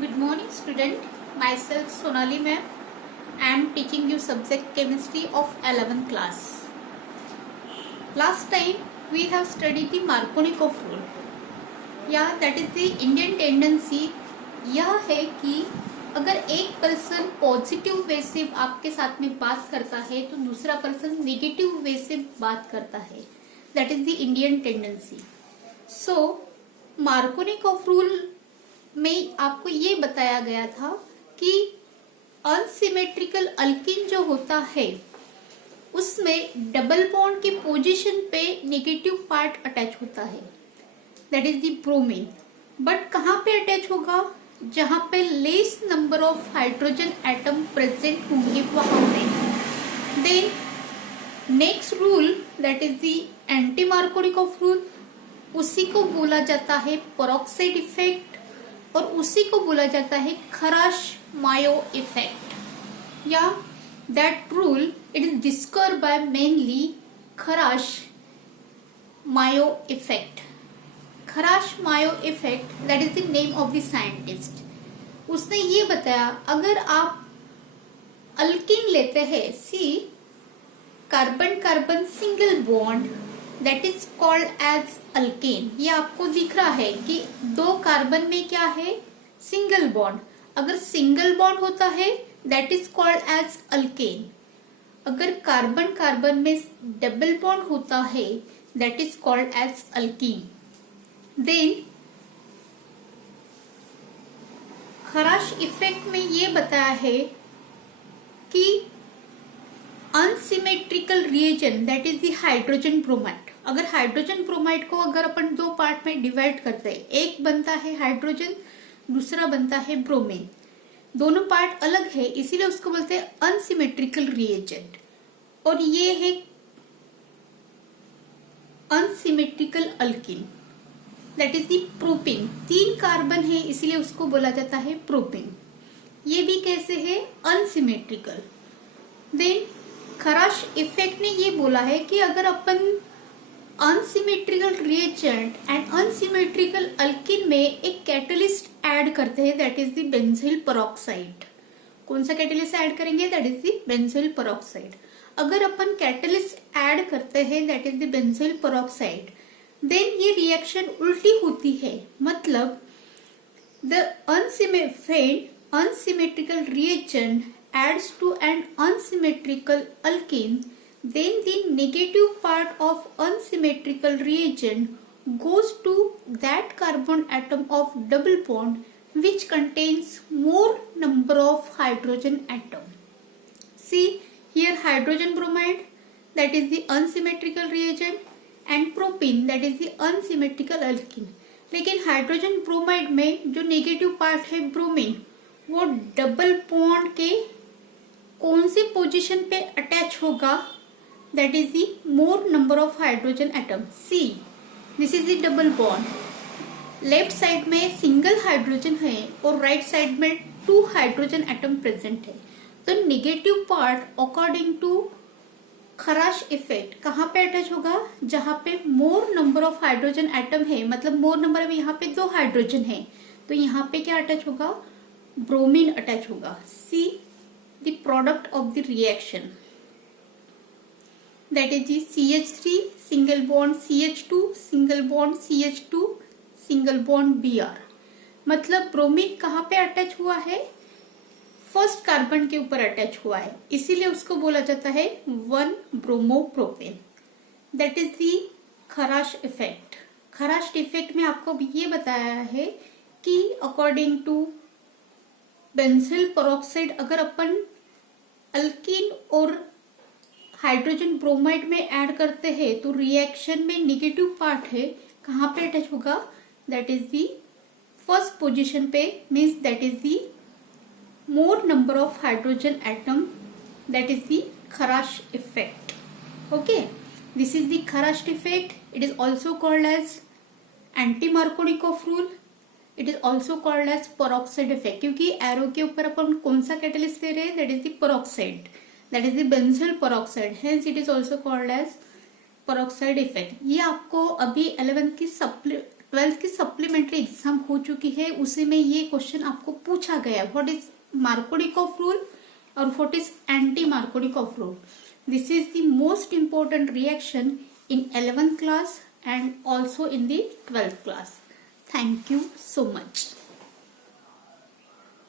Good morning student, myself Sonali ma'am. I am teaching you subject chemistry of 11th class. Last time we have studied the Markovnikov rule. Yeah, that is the Indian tendency. यह है कि अगर एक person positive way से आपके साथ में बात करता है तो दूसरा पर्सन नेगेटिव वे से बात करता है. That is the Indian tendency. So Markovnikov rule में आपको ये बताया गया था कि अनसिमेट्रिकल अल्किन जो होता है उसमें डबल बॉन्ड की पोजीशन पे नेगेटिव पार्ट अटैच होता है. That is the bromine. But कहाँ पे अटैच होगा? जहां पे less number of hydrogen atom present होंगे वहां पे. Then next rule that is the anti Markovnikov rule. उसी को बोला जाता है पेरोक्साइड इफेक्ट और उसी को बोला जाता है खराश-मायो इफेक्ट. या that rule it is discovered by mainly Kharasch Mayo effect. Kharasch Mayo effect that is the name of the scientist. उसने ये बताया अगर आप अल्किन लेते हैं, C carbon carbon single bond that is called as alkane. ये आपको दिख रहा है कि दो कार्बन में क्या है? Single bond. अगर सिंगल बॉन्ड होता है that is called as alkane. अगर कार्बन कार्बन में डबल बॉन्ड होता है that is called as alkene. Then Kharasch effect में ये बताया है कि unsymmetrical reagent that is the hydrogen bromide. अगर हाइड्रोजन ब्रोमाइड को अगर अपन दो पार्ट में डिवाइड करते हैं, एक बनता है हाइड्रोजन, दूसरा बनता है ब्रोमीन. दोनों पार्ट अलग है इसीलिए उसको बोलते हैं अनसिमेट्रिकल रिएजेंट. और ये है unsymmetrical alkene that is the propyne. 3 carbon है इसीलिए उसको बोला जाता है प्रोपिन. ये भी कैसे है? अनसिमेट्रिकल. देन खराश इफेक्ट ने ये बोला है कि अगर अपन unsymmetrical reagent and unsymmetrical alkene में एक कैटलिस्ट ऐड करते हैं that is the benzyl peroxide. कौन सा कैटलिस्ट ऐड करेंगे? That is the benzyl peroxide. अगर अपन कैटलिस्ट ऐड करते हैं that is the benzyl peroxide then ये रिएक्शन उल्टी होती है. मतलब the unsymmetrical reagent adds to an unsymmetrical alkene, then the negative part of unsymmetrical reagent goes to that carbon atom of double bond which contains more number of hydrogen atom. See here hydrogen bromide that is the unsymmetrical reagent and propene that is the unsymmetrical alkene. लेकिन hydrogen bromide में जो negative part है bromine वो double bond के कौन सी position पे attach होगा? That is the more number of hydrogen atom. See this is the double bond. Left side में सिंगल हाइड्रोजन है और राइट साइड में 2 हाइड्रोजन एटम प्रेजेंट है. तो नेगेटिव पार्ट अकॉर्डिंग टू खराश इफेक्ट कहाँ पे अटैच होगा? जहां पे मोर नंबर ऑफ हाइड्रोजन एटम है. मतलब मोर नंबर में यहाँ पे 2 हाइड्रोजन है तो यहाँ पे क्या अटैच होगा? ब्रोमीन अटैच होगा. सी the product of the reaction that is the CH3 single bond CH2 single bond CH2 single bond Br. मतलब ब्रोमीन कहाँ पे अटैच हुआ है? फर्स्ट कार्बन के ऊपर अटैच हुआ है इसीलिए उसको बोला जाता है 1 bromopropane. That is the Kharasch effect. खराश इफेक्ट में आपको ये बताया है कि अकॉर्डिंग टू बेंजील पेरोक्साइड अगर अपन अल्कीन और हाइड्रोजन ब्रोमाइड में ऐड करते हैं तो रिएक्शन में नेगेटिव पार्ट है कहाँ पे अटैच होगा? That is the first position पे. Means that is the more number of hydrogen atom. That is the Kharasch effect. Okay, this is the Kharasch effect. It is also called as anti Markovnikov rule. It is also called as peroxide effect क्योंकि arrow के ऊपर अपन कौन सा catalyst ले रहे हैं? That is the peroxide. That is the benzyl peroxide. Hence it is also called as peroxide effect. ये आपको अभी 11th की 12th की सप्लीमेंट्री एग्जाम हो चुकी है, उसी में ये क्वेश्चन आपको पूछा गया, व्हाट इज मार्कोनिकॉफ रूल और what is anti Markovnikov rule. This is the most important reaction in 11th class and also in the 12th class. Thank you so much.